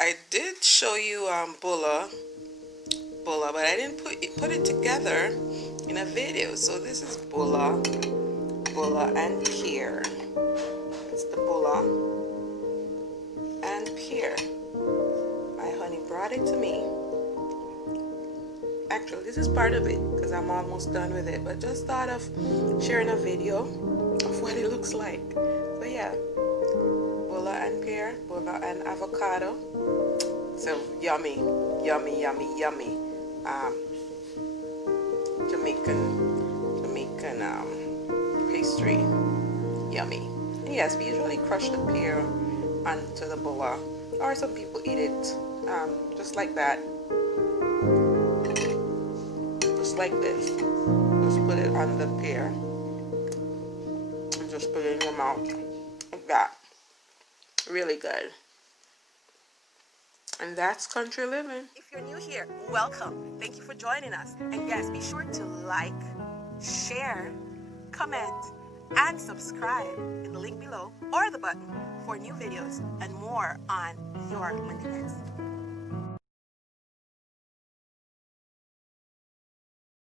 I did show you bulla, but I didn't put it together in a video. So this is bulla and pear. It's the bulla and pear. My honey brought it to me. Actually, this is part of it because I'm almost done with it, but just thought of sharing a video of what it looks like. So yeah, bulla and pear, bulla and avocado. So yummy, yummy, yummy, yummy. Um, Jamaican pastry, yummy. And yes, we usually crush the pear onto the bulla, or some people eat it just like that, just like this. Just put it on the pear and just put it in your mouth like that. Really good. And that's country living. If you're new here, welcome. Thank you for joining us. And yes, be sure to like, share, comment, and subscribe in the link below or the button for new videos and more on your Monday Nights.